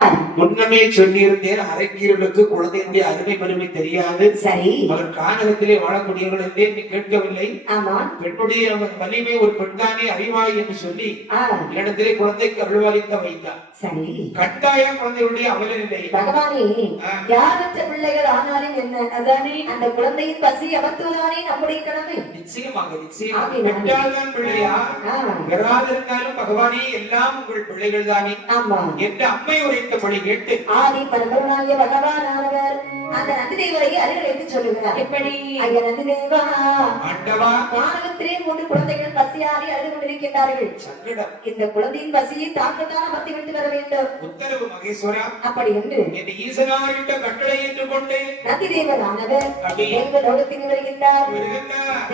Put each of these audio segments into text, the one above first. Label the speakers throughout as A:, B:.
A: necessário. முன்னமே சொல்லியிருந்தேன் அரைக்கீரலுக்கு குழந்தையினுடைய அருமை பெருமை தெரியாது.
B: சரி.
A: அவர் கானகத்திலே வாழக்கூடியவர்கள் என்றே நீ கேட்கவில்லை. பெண்ணுடைய வலிமை ஒரு பெண்தானே அறிவாய் என்று சொல்லி இடத்திலே குழந்தைக்கு அருள்வாளித்த வைத்தார் கட்டாயம் குழந்தையுடைய அவலநிலை
B: பகவானே
A: ஆ.
B: யாரற்ற பிள்ளைகள் ஆனாலும் என்ன? அதானே அந்த குழந்தையின் பசி அமர்த்துவதானே நம்முடைய கடமை.
A: நிச்சயமாக நிச்சயமாக. பெற்றால்தான் பிள்ளையா? பெறாதிருந்தாலும் பகவானே எல்லாம் உங்கள் பிள்ளைகள் தானே என்று அம்மை உரைத்தபடி கேட்டு
B: ஆதி பரம்பரனாகிய பகவானானவர் அந்த நந்திதேவரை என்று சொல்லுகிறார். எப்படி? ஐயா நந்திதேவா
A: ஆண்டவா
B: கானகத்திலே மூன்று குழந்தைகள் பசியாறி அழுது கொண்டிருக்கின்றார்கள்.
A: சங்கடம்.
B: இந்த குழந்தையின் பசியை தாங்கள் தான் அமர்த்தி விட்டு வர வேண்டும்.
A: உத்தரவு மகேஸ்வரா.
B: அப்படி என்று
A: என் ஈசனாரிட்ட கட்டளை ஏற்றுக்கொண்டு
B: நந்திதேவர் ஆனவர்
A: அப்படி
B: எங்கள் லோகத்திற்கு வருகின்றார்.
A: வருகின்றார்.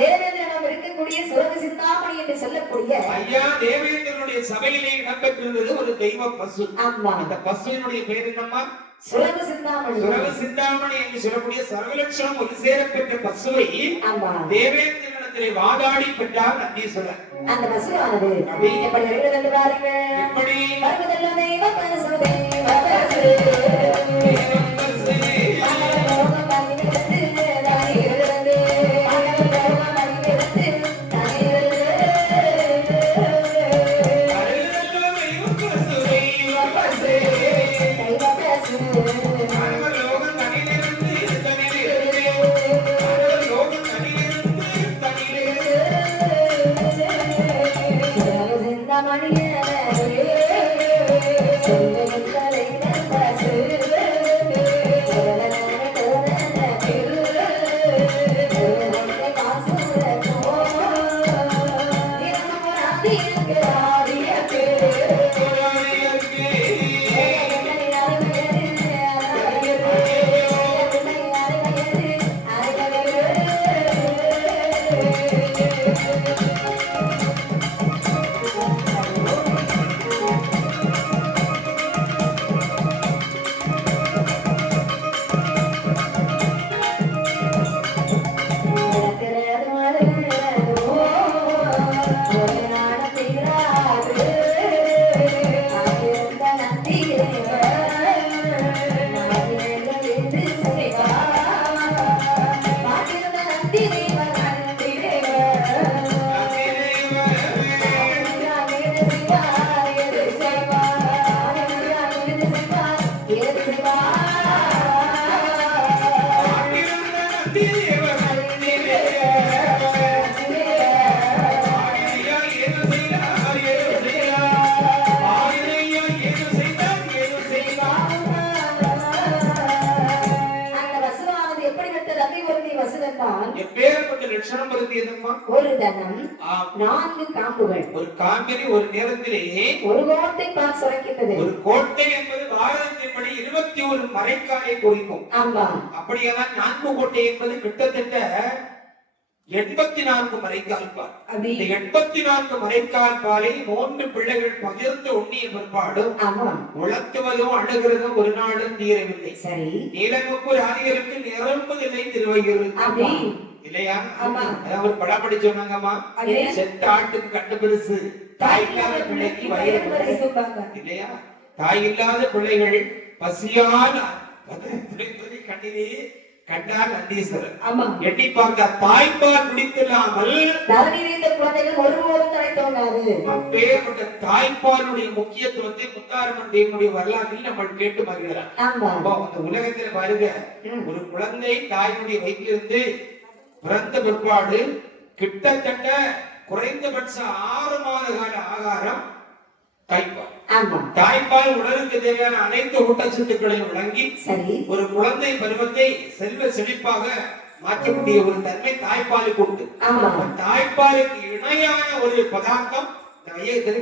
B: இருக்கக்கூடிய சுரக சிந்தாமணி என்று சொல்லக்கூடிய
A: ஐயா தேவேந்திரனுடைய சபையிலே இடம்பெற்றிருந்தது ஒரு தெய்வ பசு.
B: ஆமா.
A: அந்த பசுவினுடைய பேர் என்னம்மா?
B: சுரக சிந்தாமணி
A: சுரவ சிந்தாமணி என்று சொல்லக்கூடிய சர்வலட்சணம் ஒரு சேர பெற்ற பசுவை
B: ஆமா.
A: தேவேந்திரனிடத்திலே வாதாடி பெற்றார் நந்தீஸ்வரர்.
B: அந்த பசுவானது. எப்படி வருகிறது என்று பாருங்கள்.
A: எப்படி?
B: வருவதல்ல தெய்வ பசு
A: திரு
B: ஒரு தனம். நான்கு காம்புகள்.
A: ஒரு காவிரி ஒரு நேரத்திலே
B: ஒரு கோட்டை பால் சுரக்கின்றது.
A: ஒரு கோட்டை என்பது பாரதத்தின்படி இருபத்தி ஒரு மறைக்காலை குறிக்கும்.
B: ஆமா.
A: அப்படியானால் நான்கு கோட்டை என்பது கிட்டத்தட்ட எண்பத்தி நான்கு மறைக்கால் பால். இந்த எண்பத்தி நான்கு மறைக்கால் பாலை மூன்று பிள்ளைகள் பகிர்ந்து உண்ணிய பிற்பாடும் உழத்துவதும் அழுகிறதும் ஒரு நாளும் தீரவில்லை
B: சரி.
A: நீலமுக்கு ராணிகளுக்கு நிரம்புதில்லை திருவையூர் இல்லையா?
B: ஆமா.
A: அதான் ஒரு படம் படி சொன்னாங்கம்மா. செத்த ஆட்டுக்கு கண்டு பெருசு. தாய் இல்லாத பிள்ளைக்கு வயிறு. இல்லையா? தாய் இல்லாத பிள்ளைகள் பசியால் துணி கண்ணிலே கண்டார் நந்தீஸ்வரர் பார்க்க தாய்ப்பால் குடித்தில்லாமல்
B: குழந்தைகள் ஒருபோதும் தலை தோன்றாது
A: அப்பேற்பட்ட தாய்ப்பாலுடைய முக்கியத்துவத்தை முத்தாரம்மன் தேவனுடைய வரலாற்றில் நம்ம கேட்டு மகிழலாம் அந்த உலகத்துல பாருங்க. ஒரு குழந்தை தாயினுடைய வயிற்றிலிருந்து பிறந்த பிற்பாடு கிட்டத்தட்ட குறைந்தபட்சம் ஆறு மாத கால ஆகாரம் தாய்ப்பால். தாய்ப்பால் உடலுக்கு தேவையான அனைத்து ஊட்டச்சத்துக்களையும் வழங்கி ஒரு குழந்தை பருவத்தை செல்வ செழிப்பாக மாற்றக்கூடிய ஒரு தன்மை தாய்ப்பாலுக்கு உண்டு. தாய்ப்பாலுக்கு இணையான ஒரு பதார்த்தம் கிடையாது.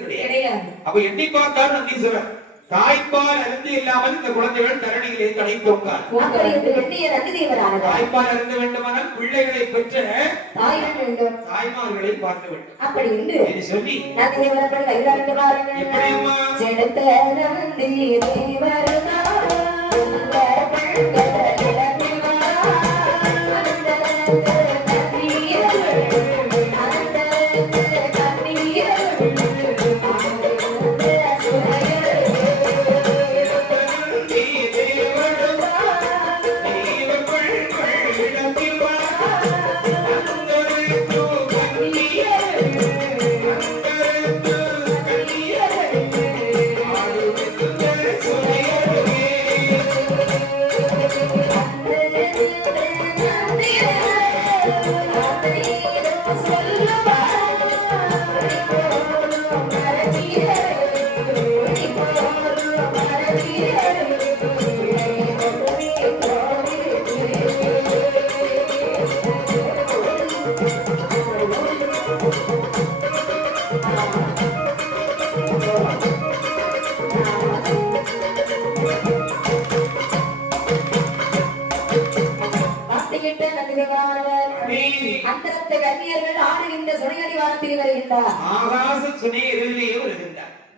A: அப்ப எண்ணி பார்த்தால் நந்தீஸ்வரர் தாய்ப்பால் அருந்து இல்லாமல் இந்த குழந்தைகள் தரணியிலே தடை தோங்கார்
B: அப்படி என்று எண்ணிய நந்திதேவரானவர்.
A: தாய்ப்பால் அருந்து வேண்டுமானால் பிள்ளைகளை பெற்ற தாய்மார்களை பார்க்க வேண்டும்
B: அப்படி என்று
A: சொல்லி எப்படியம்மா?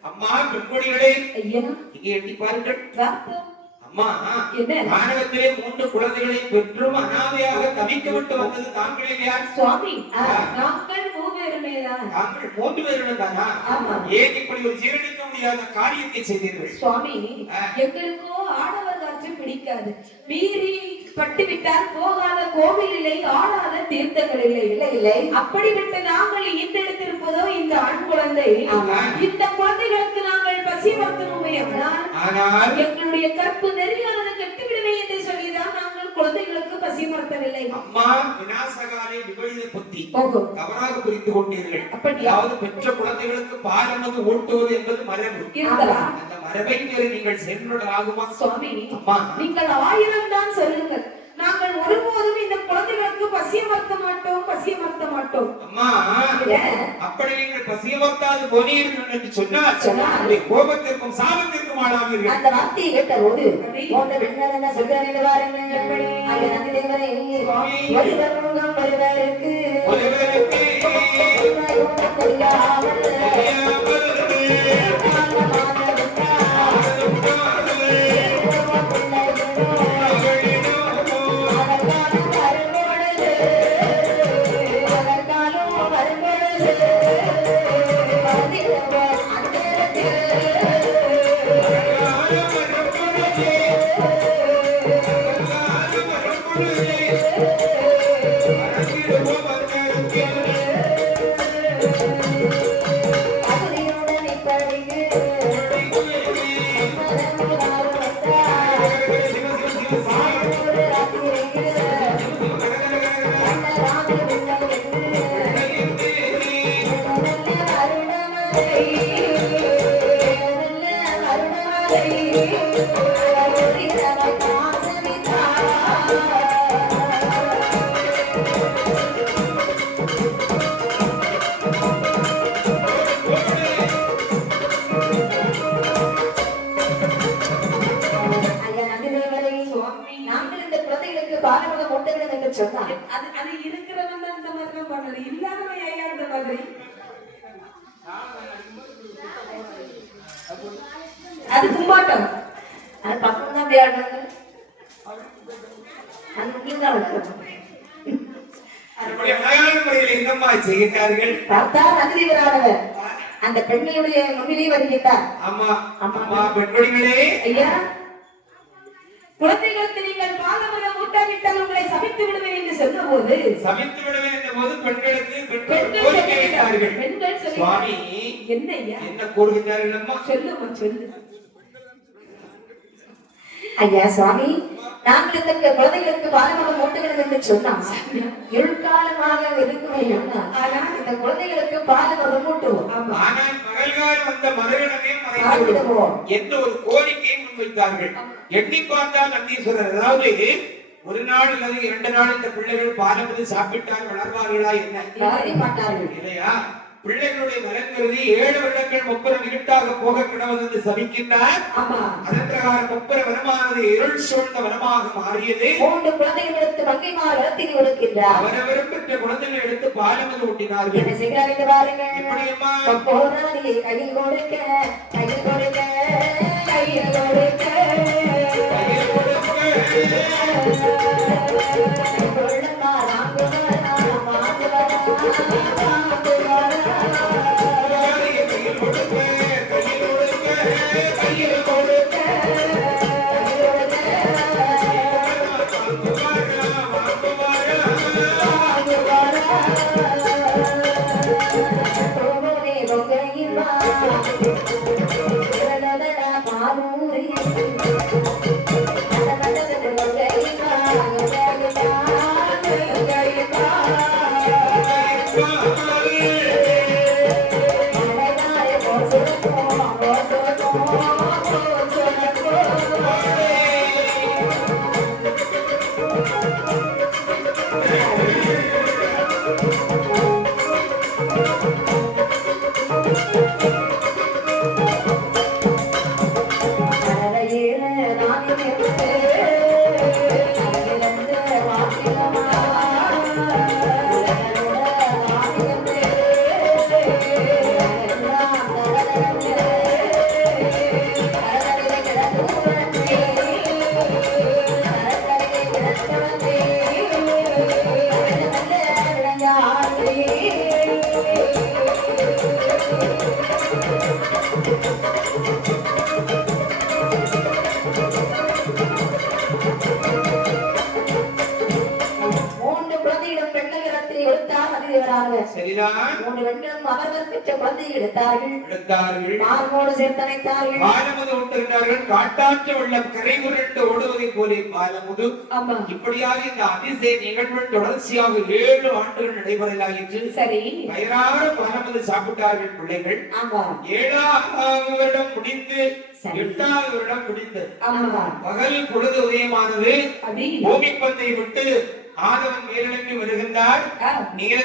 A: அம்மா பெண்கொடிகளே
B: ஐயா.
A: இங்கே எட்டி பாருங்கள். அம்மா
B: என்ன?
A: மாணவத்திலே மூன்று குழந்தைகளை பெற்றும் அனாதையாக தவிக்க விட்டு வந்தது தாங்களே யார்
B: சுவாமி நாங்கள் மூவேருமேதான்.
A: தாங்கள் மூன்று பேரிடம் தானா?
B: ஆமா.
A: ஏன் இப்படி ஒரு ஜீரணிக்க முடியாத காரியத்தை செய்தீர்கள்?
B: சுவாமி. எங்களுக்கோ ஆடவர் காற்று பிடிக்காது. மீறி பட்டு விட்டால் போகாத. கோவில் இல்லை ஆடாத தீர்த்தங்கள் இல்லை இல்லை இல்லை. அப்படிப்பட்ட நாங்கள் ஈண்டெடுத்திருப்பதோ இந்த ஆண் குழந்தை. இந்த குழந்தைகளுக்கு நாங்கள் பசி மருத்துவமே ஆனால் எங்களுடைய கற்பு நெறியானது கெட்டுவிடுமே என்று சொல்லிதான் நாங்கள் குழந்தைகளுக்கு பசி மறுத்தவில்லை
A: அம்மா விநாசகாலே விபரீத புத்தி. தவறாக புரிந்து கொண்டீர்கள்.
B: அப்படியா?
A: அதாவது பெற்ற குழந்தைகளுக்கு பாலமது ஊட்டுவது என்பது மரபு. அந்த மரபை நீங்கள் சென்று ஆகுமா
B: சுவாமி
A: அம்மா.
B: நீங்கள் ஆயிரம் தான் சொல்லுங்கள். நாங்கள் ஒருபோதும் இந்த குழந்தைகளுக்கு பசிய மறுத்த மாட்டோம் பசிய மறுத்த மாட்டோம்.
A: அம்மா? அப்படி நீங்கள் பசியமர்த்தாது போனீர்கள் என்று சொன்னால் உங்களுடைய கோபத்திற்கும் சாபத்திற்கும் ஆளாவீர்கள்.
B: அந்த வார்த்தையை கேட்ட போது போன்ற பெண்கள் என்ன சொல்கிறார்கள் பாருங்கள் எப்படி அங்கே நந்தி தேவரை ஒருவர் முகம் ஒருவருக்கு
A: ஒருவருக்கு
B: தெரியாமல் ஒரு ராத்திரிக்கு சொன்னார்
C: அது அது இருக்கிறவன் தான் இந்த மாதிரி இந்த மாதிரி?
B: அது கும்பாட்டம். அது பக்கம் தான் விளையாடுறாங்க அது முக்கியம் தான்
A: இப்படி அழகான முறையில் என்னம்மா செய்கிறார்கள்.
B: அந்த பெண்களுடைய முன்னிலை வருகின்றார்
A: அம்மா அம்மா. பெண்கொடிகளே
B: ஐயா
C: குழந்தைகளுக்கு நீங்கள் பாலமரம் ஊட்டாவிட்டால் உங்களை சபித்து விடுவேன் என்று சொன்னபோது
A: சமைத்து விடுவேன் என்ற போது பெண்களுக்கு பெண்கள் கோரிக்கை. வைத்தார்கள்.
C: பெண்கள்
A: சுவாமி.
C: என்ன ஐயா
A: என்ன கூறுகிறார்கள் அம்மா
C: சொல்லுமா சொல்லு.
B: ஐயா சுவாமி நாங்கள் இந்த குழந்தைகளுக்கு பாலமுகம் ஊட்ட வேண்டும் என்று சொன்னார் இருள்காலமாக இருக்குமே ஆனால் இந்த குழந்தைகளுக்கு பாலமுகம் ஊட்டுவோம்
C: ஆமா.
A: ஆனால் மகள்கால் வந்த மறுவிடமே மறைந்து
B: ஆகிவிடுவோம்
A: என்ற ஒரு கோரிக்கையை முன்வைத்தார்கள். எண்ணி பார்த்தால் நந்தீஸ்வரர் அதாவது ஒரு நாள் அல்லது இரண்டு நாள் இந்த பிள்ளைகள் பாலமது சாப்பிட்டால் வளர்வார்களா என்ன? இல்லையா? பிள்ளைகளுடைய நலன் கருதி ஏழு வருடங்கள் முப்புறம் இருட்டாக போக கிடவது சபிக்கின்றார். அதன் பிரகாரம் முப்புற வனமானது இருள் சூழ்ந்த வனமாக மாறியது.
B: மூன்று குழந்தைகளுக்கு வளர்த்தி கொடுக்கின்றார்
A: அவரவரும் பெற்ற குழந்தைகளை எடுத்து பாலமது ஊட்டினார்கள்.
B: என்ன செய்கிறார் என்று பாருங்கள்? கையில் கொடுக்க கையில் கொடுக்க.
A: Thank
B: you. பெண்களும் அவர்கள் பெற்ற குழந்தையை எடுத்தார்கள்.
A: எடுத்தார்கள்.
B: மார்போடு சேர்த்தனைத்தார்கள்
A: பாலமுது உண்டுகிறார்கள் காட்டாற்று வெள்ளம் கரை உருண்டு ஓடுவதை போலே பாலமுது.
C: ஆமா.
A: இப்படியாக இந்த அதிசய நிகழ்வு தொடர்ச்சியாக ஏழு ஆண்டுகள் நடைபெறலாயிற்று
C: சரி.
A: வயிறார பாலமுது சாப்பிட்டார்கள் பிள்ளைகள். ஏழாவது வருடம் முடிந்து. எட்டாவது வருடம் முடிந்தது
C: ஆமா.
A: பகல் பொழுது உதயமானது. பூமி பந்தை விட்டு ஆதவன் மேலெழும்பி வருகின்றார். நீல